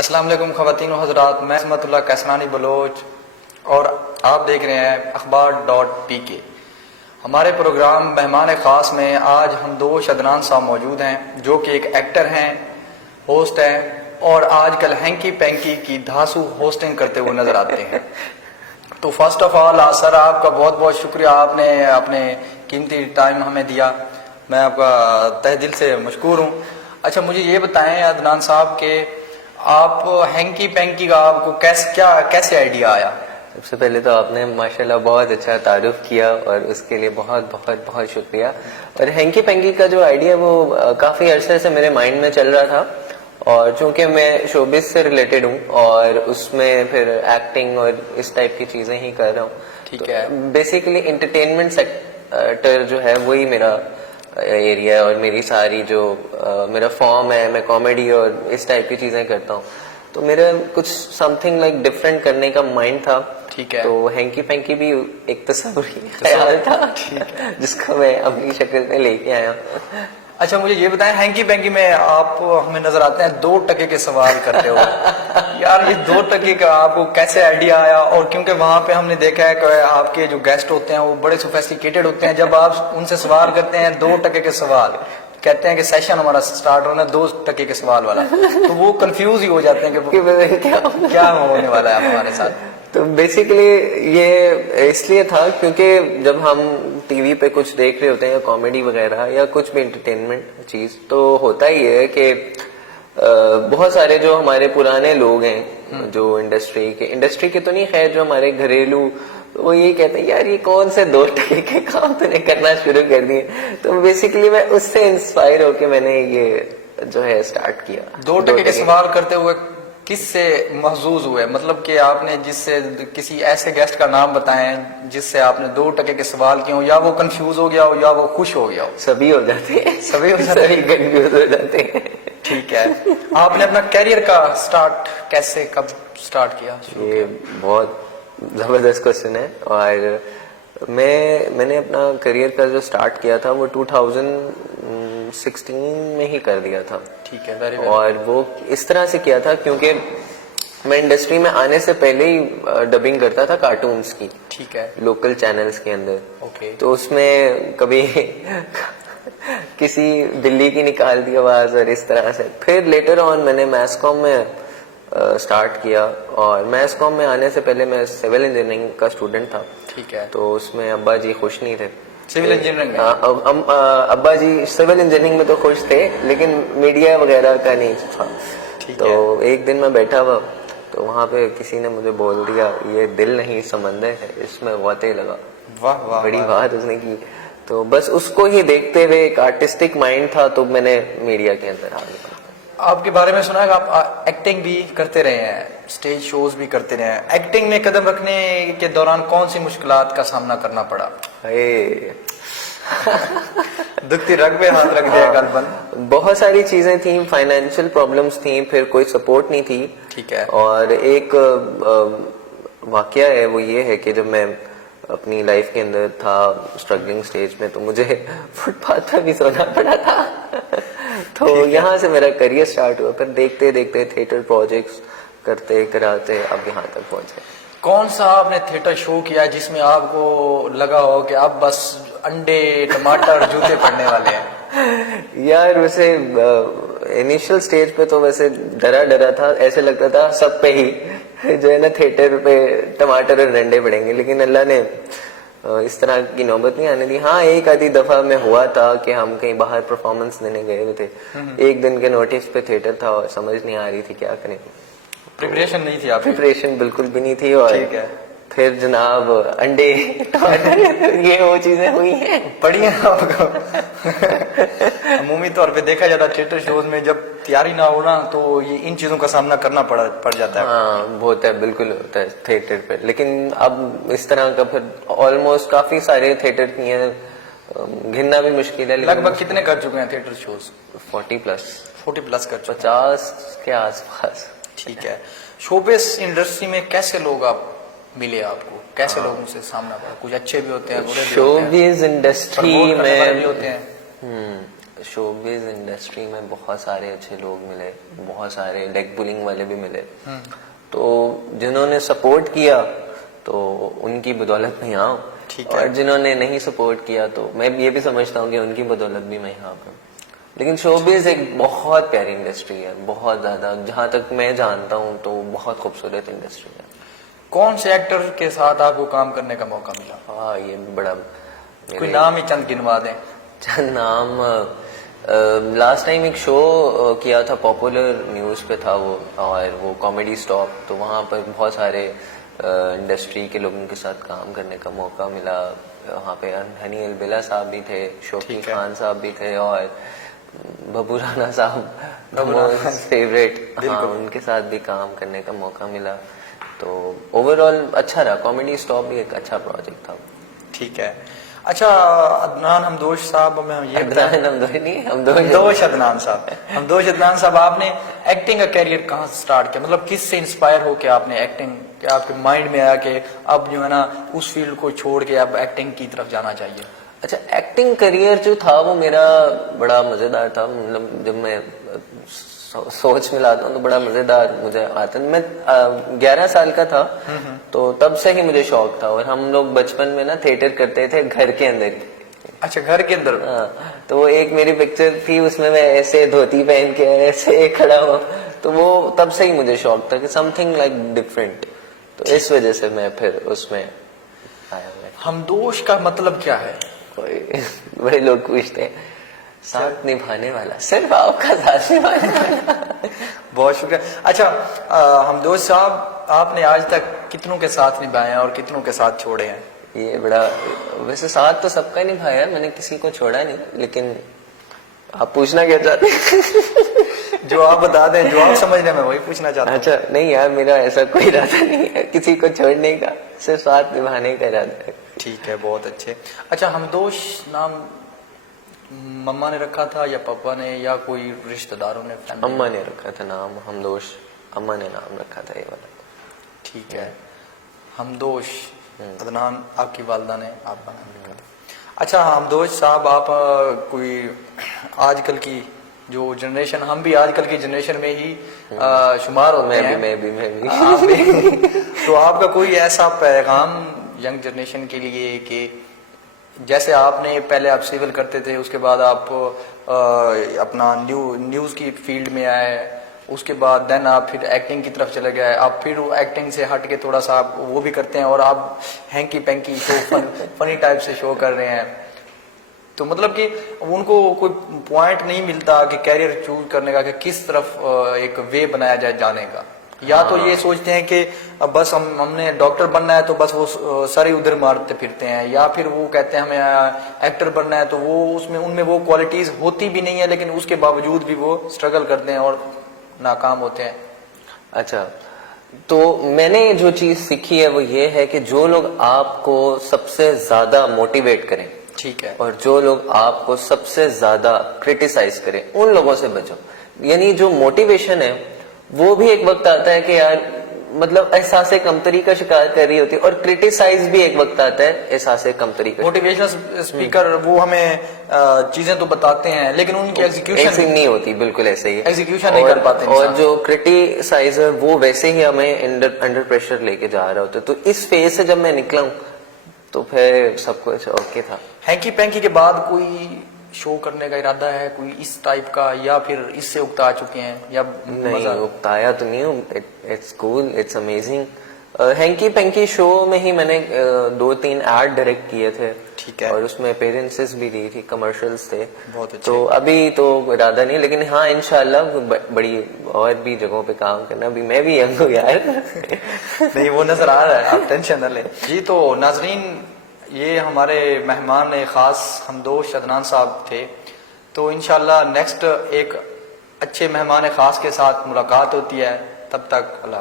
अस्सलाम वालेकुम ख़वातीन व हज़रात, मैं असमतुल्लाह कैसरानी बलोच और आप देख रहे हैं अखबार.pk। हमारे प्रोग्राम मेहमान ख़ास में आज हम दोस्त अदनान साहब मौजूद हैं, जो कि एक एक्टर हैं, होस्ट हैं और आजकल हैंकी पैंकी की धांसू होस्टिंग करते हुए नजर आते हैं। तो फर्स्ट ऑफ ऑल सर, आपका बहुत बहुत शुक्रिया, आपने अपने कीमती टाइम हमें दिया। मैं आपका तहे दिल से मशकूर हूँ। अच्छा, मुझे ये बताएं अदनान साहब के आप हैंकी पैंकी का आपको कैसे आइडिया आया? सबसे पहले तो आपने माशाल्लाह बहुत अच्छा तारुफ किया और उसके लिए बहुत बहुत बहुत शुक्रिया। और हैंकी पैंकी का जो आइडिया वो काफी अरसे से मेरे माइंड में चल रहा था, और चूंकि मैं शोबिस से रिलेटेड हूँ और उसमें फिर एक्टिंग और इस टाइप की चीजें ही कर रहा हूँ। ठीक है। बेसिकली एंटरटेनमेंट सेक्टर जो है वही मेरा एरिया है और मेरी सारी जो मेरा फॉर्म है, मैं कॉमेडी और इस टाइप की चीजें करता हूँ। तो मेरा कुछ समथिंग लाइक डिफरेंट करने का माइंड था। ठीक है। तो हैंकी पैंकी भी एक तस्वीर ख्याल था जिसको मैं अपनी शक्ल में लेके आया। अच्छा, मुझे ये बताएं, हैंकी पैंकी में आप हमें नजर आते हैं 2 टके के सवाल करते हो। यार, ये 2 टके का आपको कैसे आइडिया आया? और क्योंकि वहां पे हमने देखा है कि आपके जो गेस्ट होते हैं वो बड़े सोफिस्टिकेटेड होते हैं, जब आप उनसे सवाल करते हैं 2 टके के सवाल, कहते हैं कि सेशन हमारा स्टार्ट होना 2 टके के सवाल वाला, तो वो कंफ्यूज ही हो जाते हैं कि क्या होने वाला है हमारे साथ। तो बेसिकली ये इसलिए था क्योंकि जब हम टीवी पे कुछ देख रहे होते हैं या कॉमेडी वगैरह या कुछ भी एंटरटेनमेंट चीज, तो होता ही है कि बहुत सारे जो हमारे पुराने लोग हैं जो इंडस्ट्री के तो नहीं, खैर जो हमारे घरेलू, वो ये कहते हैं यार ये कौन से 2 टके के काम तूने करना शुरू कर दिए। तो बेसिकली मैं उससे इंस्पायर होके मैंने ये जो है स्टार्ट किया। 2 टके के सवाल करते हुए किससे महजूज हुए? मतलब कि आपने जिससे किसी ऐसे गेस्ट का नाम बताएं जिससे आपने 2 टके के सवाल किए हो, या वो कंफ्यूज हो गया हो या वो खुश हो गया हो? सभी हो जाते हैं, सभी कंफ्यूज हो जाते हैं। ठीक है। आपने अपना कैरियर का स्टार्ट कब स्टार्ट किया? ये बहुत जबरदस्त क्वेश्चन है। और मैंने अपना करियर का जो स्टार्ट किया था वो 2016 में ही कर दिया था। ठीक है, वेरी और वो इस तरह से किया था क्योंकि मैं इंडस्ट्री में आने से पहले ही डबिंग करता था कार्टून्स की। ठीक है। लोकल चैनल्स के अंदर। ओके। तो उसमें कभी किसी बिल्ली की निकाल दी आवाज और इस तरह से। फिर लेटर ऑन मैंने मैस कॉम में स्टार्ट किया, और मैस कॉम में आने से पहले मैं सिविल इंजीनियरिंग का स्टूडेंट था। ठीक है। तो उसमें अब्बा जी खुश नहीं थे सिविल इंजीनियरिंग में। अब्बा जी सिविल इंजीनियरिंग में तो खुश थे लेकिन मीडिया वगैरह का नहीं था। तो एक दिन मैं बैठा हुआ, तो वहां पे किसी ने मुझे बोल दिया ये दिल नहीं समंदर है, इसमें वाते लगा। वाह वाह, बड़ी बात उसने की। तो बस उसको ही देखते हुए एक आर्टिस्टिक माइंड था, तो मैंने मीडिया के अंदर आ गया। आपके बारे में सुना है कि आप एक्टिंग भी करते रहे हैं, स्टेज शोज भी करते रहे हैं। एक्टिंग में कदम रखने के दौरान कौन सी मुश्किलात का सामना करना पड़ा? दुखती रग पे हाथ रख दिया कल। बहुत सारी चीजें थी, फाइनेंशियल प्रॉब्लम्स थी, फिर कोई सपोर्ट नहीं थी। ठीक है। और एक वाकया है, वो ये है कि जब मैं अपनी लाइफ के अंदर था स्ट्रगलिंग स्टेज में, तो मुझे फुटपाथ पर भी सोना पड़ा था। तो यहाँ से मेरा करियर स्टार्ट हुआ। फिर देखते देखते थिएटर प्रोजेक्ट्स करते कराते अब यहाँ तक पहुंचे। कौन सा आपने थिएटर शो किया जिसमें आपको लगा हो कि अब बस अंडे टमाटर जूते पड़ने वाले हैं? यार वैसे इनिशियल स्टेज पे तो वैसे डरा था, ऐसे लगता था सब पे ही जो है ना थिएटर पे टमाटर और अंडे पड़ेंगे, लेकिन अल्लाह ने इस तरह की नौबत नहीं आने दी। हाँ, एक आधी दफा में हुआ था कि हम कहीं बाहर परफॉर्मेंस देने गए हुए थे, एक दिन के नोटिस पे थिएटर था और समझ नहीं आ रही थी क्या करें। प्रिपरेशन नहीं थी आप? प्रिपरेशन बिल्कुल भी नहीं थी। और ठीक है। फिर जनाब अंडे ये वो चीजें हुई हैं, पड़ी हैं आपको। अमूमी तौर पे देखा जाता है थिएटर शोज में जब तैयारी ना हो ना, तो ये इन चीजों का सामना करना पड़ जाता है। हाँ, होता है, बिल्कुल होता है थिएटर पे। लेकिन अब इस तरह का फिर ऑलमोस्ट काफी सारे थिएटर किए हैं, गिनना भी मुश्किल है। लगभग कितने कर चुके हैं थिएटर शोज? 40 प्लस कर चुके हैं। 50 के आसपास। ठीक है। शोबिस इंडस्ट्री में कैसे लोग आप मिले आपको? कैसे लोगों से सामना पड़ा? कुछ अच्छे भी होते हैं, बुरे भी होते हैं। शोबिस इंडस्ट्री में भी होते हैं। शोबिज इंडस्ट्री में बहुत सारे अच्छे लोग मिले, बहुत सारे लेग पुलिंग वाले भी मिले, तो जिन्होंने सपोर्ट किया तो उनकी बदौलत मैं यहाँ हूँ, और जिन्होंने नहीं सपोर्ट किया तो मैं ये भी समझता हूँ कि उनकी बदौलत भी मैं यहाँ हूँ। लेकिन शोबिज एक बहुत प्यारी इंडस्ट्री है, बहुत ज्यादा, जहाँ तक मैं जानता हूँ तो बहुत खूबसूरत इंडस्ट्री है। कौन से एक्टर के साथ आपको काम करने का मौका मिला? हाँ, ये बड़ा, कोई नाम ही चंद गिनवा दें। चंद नाम, लास्ट टाइम एक शो किया था, पॉपुलर न्यूज पे था वो, और वो कॉमेडी स्टॉप, तो वहाँ पर बहुत सारे इंडस्ट्री के लोगों के साथ काम करने का मौका मिला। वहाँ पे हनी अलबेला साहब भी थे, शोकी खान साहब भी थे, और बबू राना साहब फेवरेट, हाँ, उनके साथ भी काम करने का मौका मिला। तो ओवरऑल अच्छा रहा, कॉमेडी स्टॉप भी एक अच्छा प्रोजेक्ट था। ठीक है। अच्छा, अदनान हमदोश साहब, मैं ये हमदोश अदनान साहब, आपने एक्टिंग का कैरियर कहाँ से स्टार्ट किया? मतलब किस से इंस्पायर हो के आपने एक्टिंग, क्या आपके माइंड में आया कि अब जो है ना उस फील्ड को छोड़ के अब एक्टिंग की तरफ जाना चाहिए? अच्छा, एक्टिंग करियर जो था वो मेरा बड़ा मजेदार था। मतलब जब मैं सोच मिलाता हूँ तो बड़ा मजेदार मुझे आता है। मैं 11 साल का था तो तब से ही मुझे शौक था, और हम लोग बचपन में ना थिएटर करते थे घर के अंदर। अच्छा, घर के अंदर? हाँ, तो वो एक मेरी पिक्चर थी, उसमें मैं ऐसे धोती पहन के ऐसे खड़ा हुआ, तो वो तब से ही मुझे शौक था कि समथिंग लाइक डिफरेंट, तो इस वजह से मैं फिर उसमें आया। हमदोश का मतलब क्या है? कोई बड़े लोग पूछते हैं, साथ निभाने वाला, सिर्फ आपका साथ निभाने वाला। बहुत शुक्रिया। अच्छा, हमदोश साहब, आपने आज तक कितनों के साथ निभाए हैं और कितनों के साथ छोड़े हैं? ये बड़ा, वैसे साथ तो सबका निभाया है, मैंने किसी को छोड़ा नहीं, लेकिन आप पूछना क्या चाहते हैं? जो आप बता दें, जो आप समझ रहे हैं, मैं वही पूछना चाहता हूँ। अच्छा, नहीं यार, मेरा ऐसा कोई इरादा नहीं है किसी को छोड़ने का, सिर्फ साथ निभाने का इरादा है। ठीक है, बहुत अच्छे। अच्छा, हमदोश नाम मम्मा ने रखा था या पापा ने या कोई रिश्तेदारों ने? अम्मा ने रखा था नाम हमदोश, अम्मा ने नाम रखा था ये वाला। ठीक है, हमदोश अदनान आपकी वालदा ने आपका नाम रखा था। अच्छा हमदोश साहब, आप कोई आजकल की जो जनरेशन, हम भी आजकल की जनरेशन में ही शुमार होते हैं। मैं भी। तो आपका कोई ऐसा पैगाम यंग जनरेशन के लिए कि जैसे आपने पहले आप सिविल करते थे, उसके बाद आप अपना न्यूज़ की फील्ड में आए, उसके बाद देन आप फिर एक्टिंग की तरफ चले गए, आप फिर एक्टिंग से हट के थोड़ा सा आप वो भी करते हैं और आप hanky panky show funny type से शो कर रहे हैं, तो मतलब कि उनको कोई पॉइंट नहीं मिलता कि कैरियर चूज करने का कि किस तरफ एक वे बनाया जाए जाने का, या तो ये सोचते हैं कि बस हमने डॉक्टर बनना है तो बस वो सारे उधर मारते फिरते हैं, या फिर वो कहते हैं हमें एक्टर बनना है तो वो उसमें उनमें वो क्वालिटीज होती भी नहीं है, लेकिन उसके बावजूद भी वो स्ट्रगल करते हैं और नाकाम होते हैं। अच्छा, तो मैंने जो चीज सीखी है वो ये है कि जो लोग आपको सबसे ज्यादा मोटिवेट करें, ठीक है, और जो लोग आपको सबसे ज्यादा क्रिटिसाइज करें, उन लोगों से बचो। यानी जो मोटिवेशन है वो भी एक वक्त आता है कि यार मतलब एहसास कमतरी का शिकार कर रही होती है, और क्रिटिसाइज भी एक वक्त आता है एहसास कमतरी का। मोटिवेशनल स्पीकर वो हमें चीजें तो बताते हैं लेकिन उनकी एग्जीक्यूशन ऐसी नहीं होती, बिल्कुल ऐसे ही एग्जीक्यूशन नहीं कर पाते। और जो क्रिटिसाइजर वो वैसे ही हमें अंडर प्रेशर लेके जा रहा होता है। तो इस फेज से जब मैं निकला हूँ तो फिर सब कुछ ओके था। हैंकी पैंकी के बाद कोई शो करने का इरादा है कोई इस टाइप का, या फिर इससे उकता चुके हैं? या नहीं, उकताया तो नहीं हूँ, it's cool, it's amazing. Hanky panky show में ही मैंने 2-3 ऐड डायरेक्ट किए थे, ठीक है, और उसमें अपीयरेंसेस भी दी थी, कमर्शियल्स थे, बहुत अच्छे। तो अभी तो इरादा नहीं, लेकिन हाँ इंशाल्लाह बड़ी और भी जगहों पे काम करना। अभी मैं भी यंग हूँ यार। नहीं, वो नजर आ रहा है, आप टेंशन न लें जी। तो नाजरीन, ये हमारे मेहमान खास हमदोश अदनान साहब थे। तो इंशाल्लाह नेक्स्ट एक अच्छे मेहमान खास के साथ मुलाकात होती है, तब तक अल्लाह।